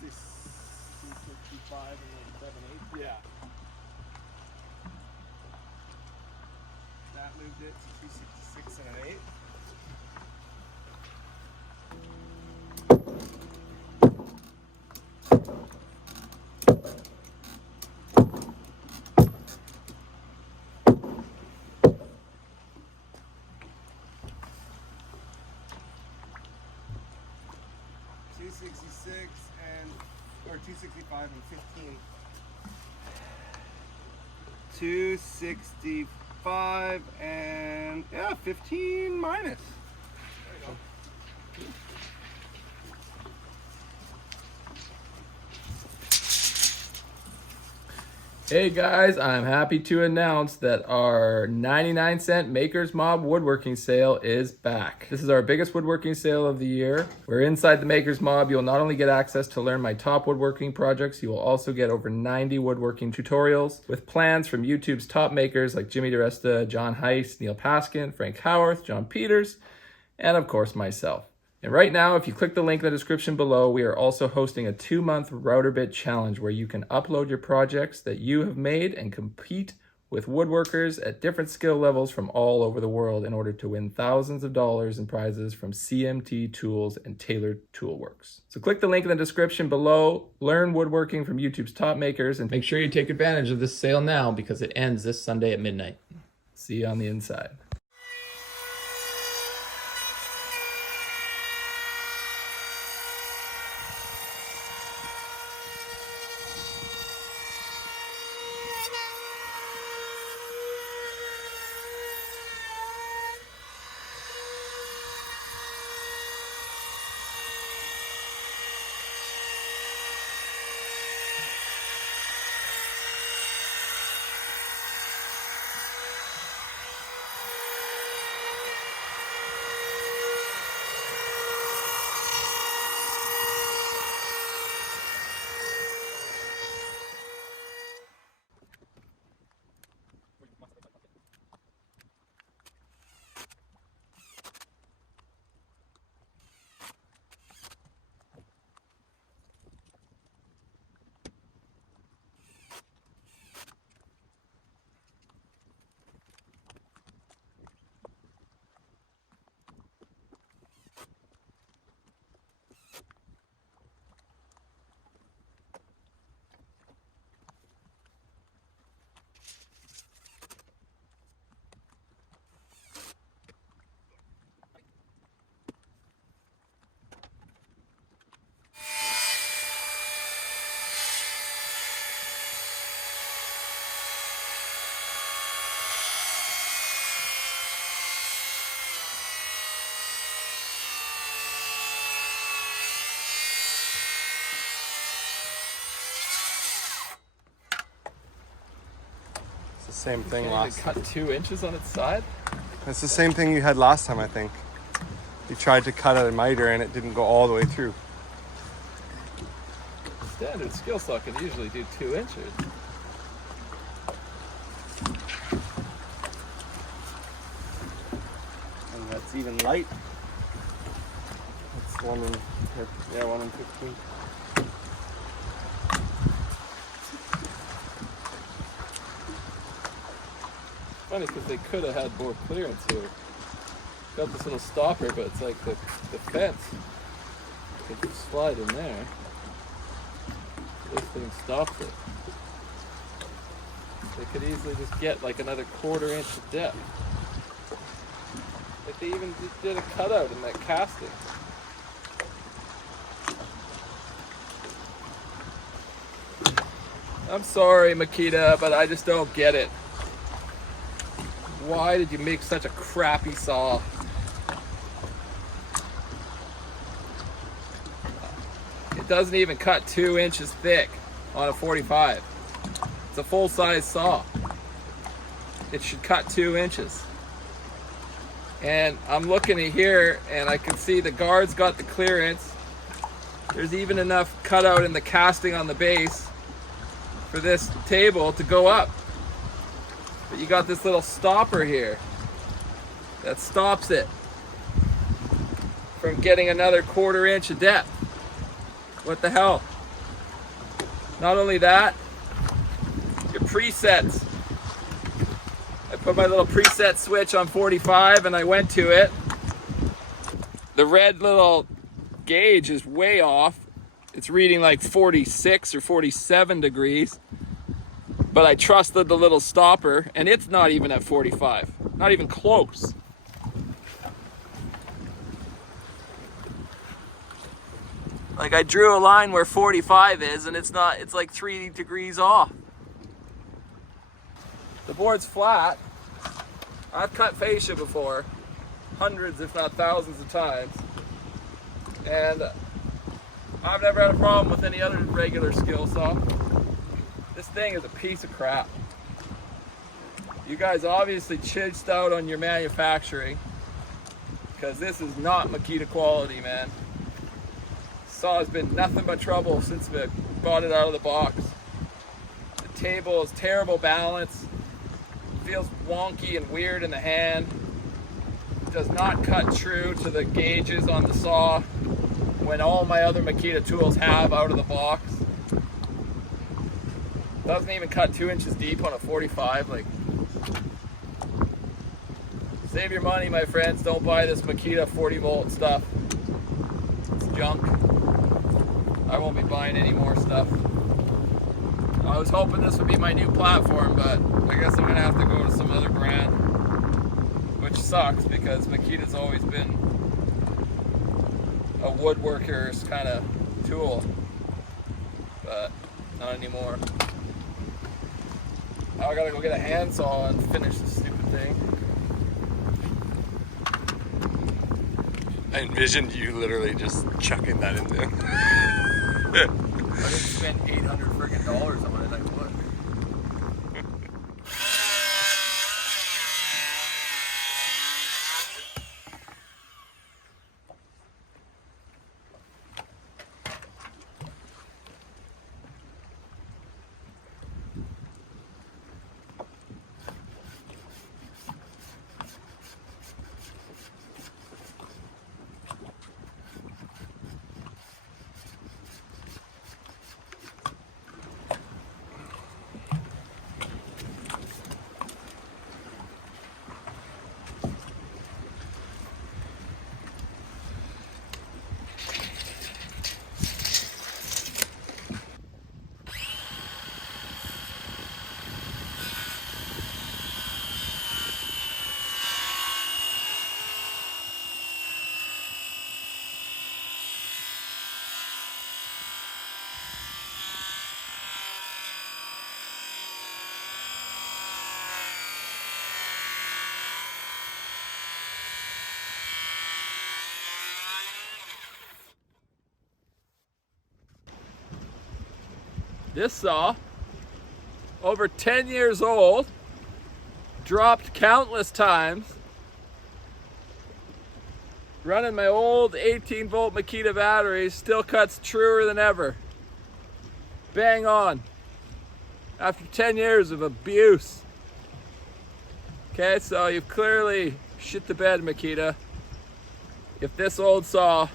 265 and then 7/8. Yeah. That moved it to 266 and an 8. Or 265 and 15. 265 and 15 minus. There you go. Hey guys, I'm happy to announce that our 99-cent Maker's Mob woodworking sale is back. This is our biggest woodworking sale of the year. We're inside the Maker's Mob. You'll not only get access to learn my top woodworking projects, you will also get over 90 woodworking tutorials with plans from YouTube's top makers like Jimmy DiResta, John Heiss, Neil Paskin, Frank Howarth, John Peters, and of course myself. And right now, if you click the link in the description below, we are also hosting a 2-month router bit challenge where you can upload your projects that you have made and compete with woodworkers at different skill levels from all over the world in order to win thousands of dollars in prizes from CMT Tools and Tailored Toolworks. So click the link in the description below, learn woodworking from YouTube's top makers, and make sure you take advantage of this sale now because it ends this Sunday at midnight. See you on the inside. Same thing Can't last even cut 2 inches on its side? It's the same thing you had last time, I think. You tried to cut a miter and it didn't go all the way through. Standard skill saw can usually do 2 inches. And that's even light. That's 1 in 15. Funny because they could have had more clearance here. Got this little stopper, but it's like the fence could just slide in there. This thing stops it. They could easily just get like another 1/4 inch of depth. Like they even did a cutout in that casting. I'm sorry, Makita, but I just don't get it. Why did you make such a crappy saw? It doesn't even cut 2 inches thick on a 45. It's a full-size saw. It should cut 2 inches. And I'm looking at here and I can see the guard's got the clearance. There's even enough cutout in the casting on the base for this table to go up. But you got this little stopper here that stops it from getting another 1/4 inch of depth. What the hell? Not only that, your presets. I put my little preset switch on 45 and I went to it. The red little gauge is way off. It's reading like 46 or 47 degrees. But I trusted the little stopper and it's not even at 45. Not even close. Like I drew a line where 45 is and it's not, it's like 3 degrees off. The board's flat. I've cut fascia before, hundreds if not thousands of times. And I've never had a problem with any other regular skill saw. This thing is a piece of crap. You guys obviously chinched out on your manufacturing because this is not Makita quality, man. Saw has been nothing but trouble since we bought it out of the box. The table is terrible balance. Feels wonky and weird in the hand. Does not cut true to the gauges on the saw when all my other Makita tools have out of the box. Doesn't even cut 2 inches deep on a 45. Like, save your money, my friends. Don't buy this Makita 40 volt stuff. It's junk. I won't be buying any more stuff. I was hoping this would be my new platform, but I guess I'm gonna have to go to some other brand, which sucks because Makita's always been a woodworker's kind of tool, but not anymore. Now I gotta go get a handsaw and finish this stupid thing. I envisioned you literally just chucking that in there. I didn't spend $800 friggin' on it, I would. This saw, over 10 years old, dropped countless times, running my old 18 volt Makita batteries, still cuts truer than ever. Bang on. After 10 years of abuse. Okay, so you've clearly shit the bed, Makita. If this old saw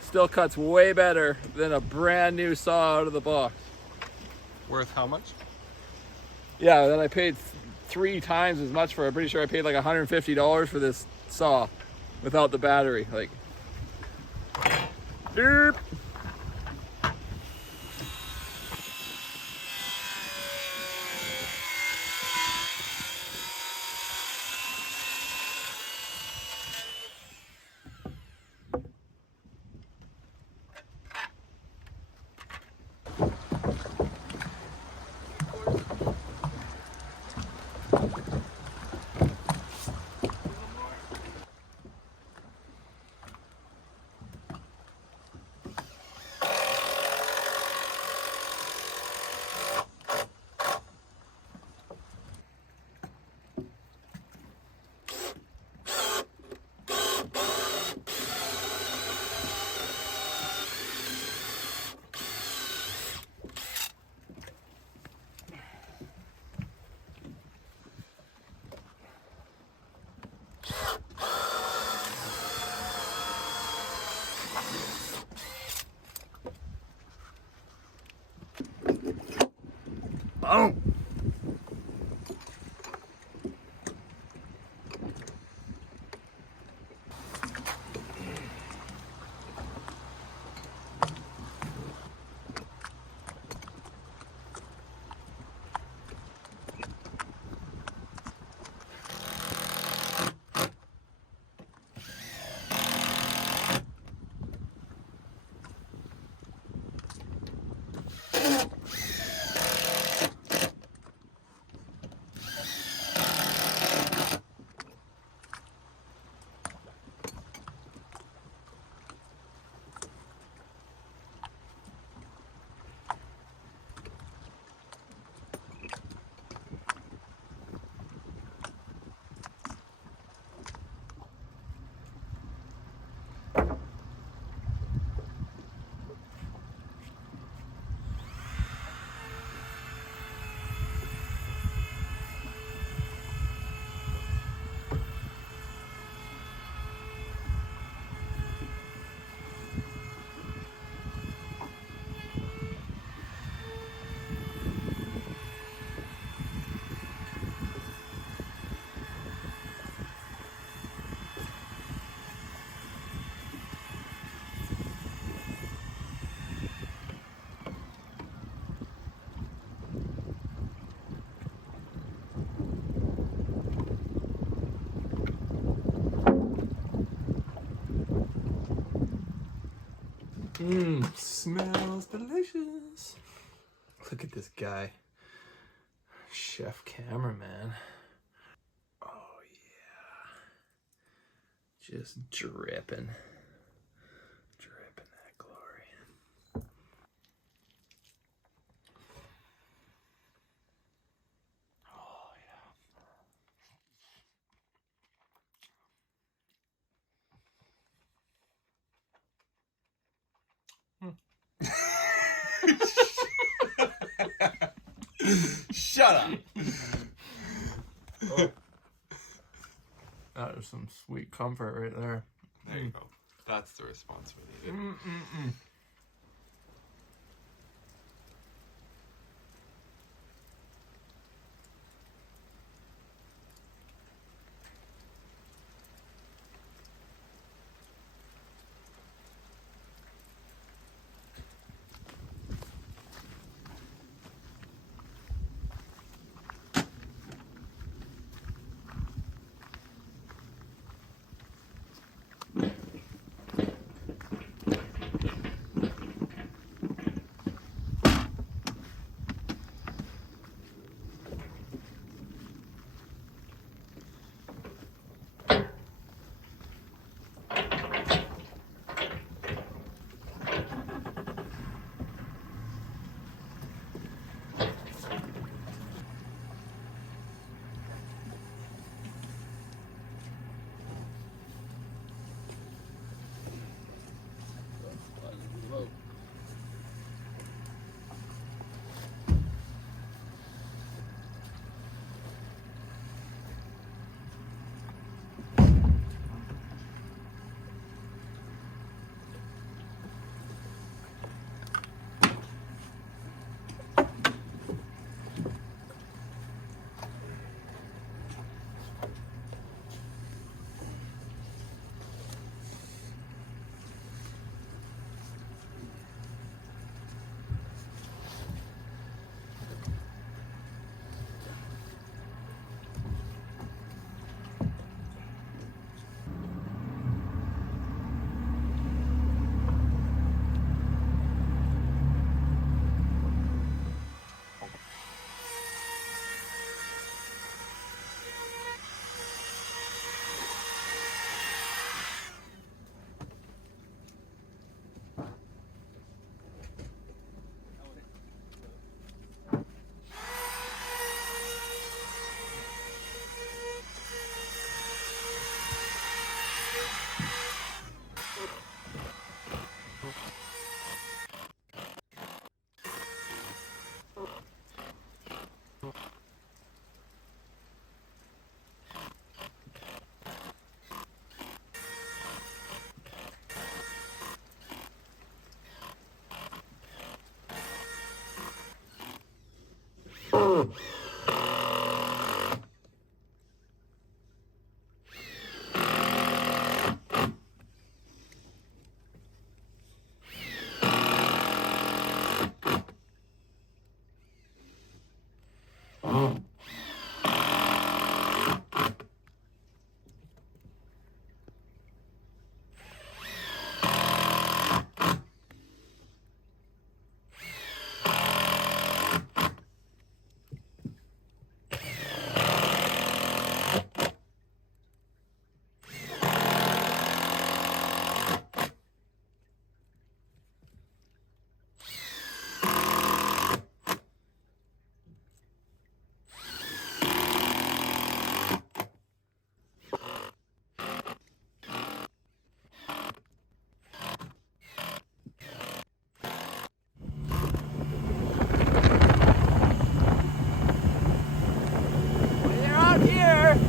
still cuts way better than a brand new saw out of the box. Worth how much? Yeah, then I paid 3 times as much for it. I'm pretty sure I paid like $150 for this saw without the battery. Like, derp. Boom. Smells delicious. Look at this guy. Chef Cameraman. Oh yeah. Just dripping. Dripping that glory. Oh Shut up. yeah. That is some sweet comfort right there. There you go. That's the response we needed.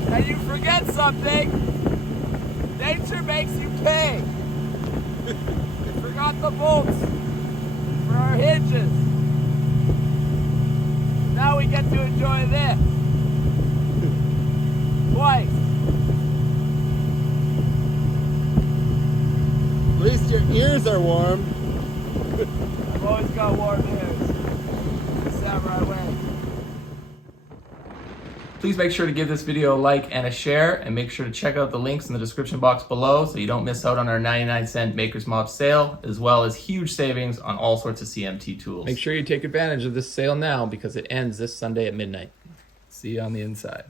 And you forget something, nature makes you pay. We forgot the bolts for our hinges. Now we get to enjoy this. Twice. At least your ears are warm. I've always got warm ears. The samurai way. Please make sure to give this video a like and a share, and make sure to check out the links in the description box below so you don't miss out on our 99-cent Maker's Mob sale, as well as huge savings on all sorts of CMT tools. Make sure you take advantage of this sale now because it ends this Sunday at midnight. See you on the inside.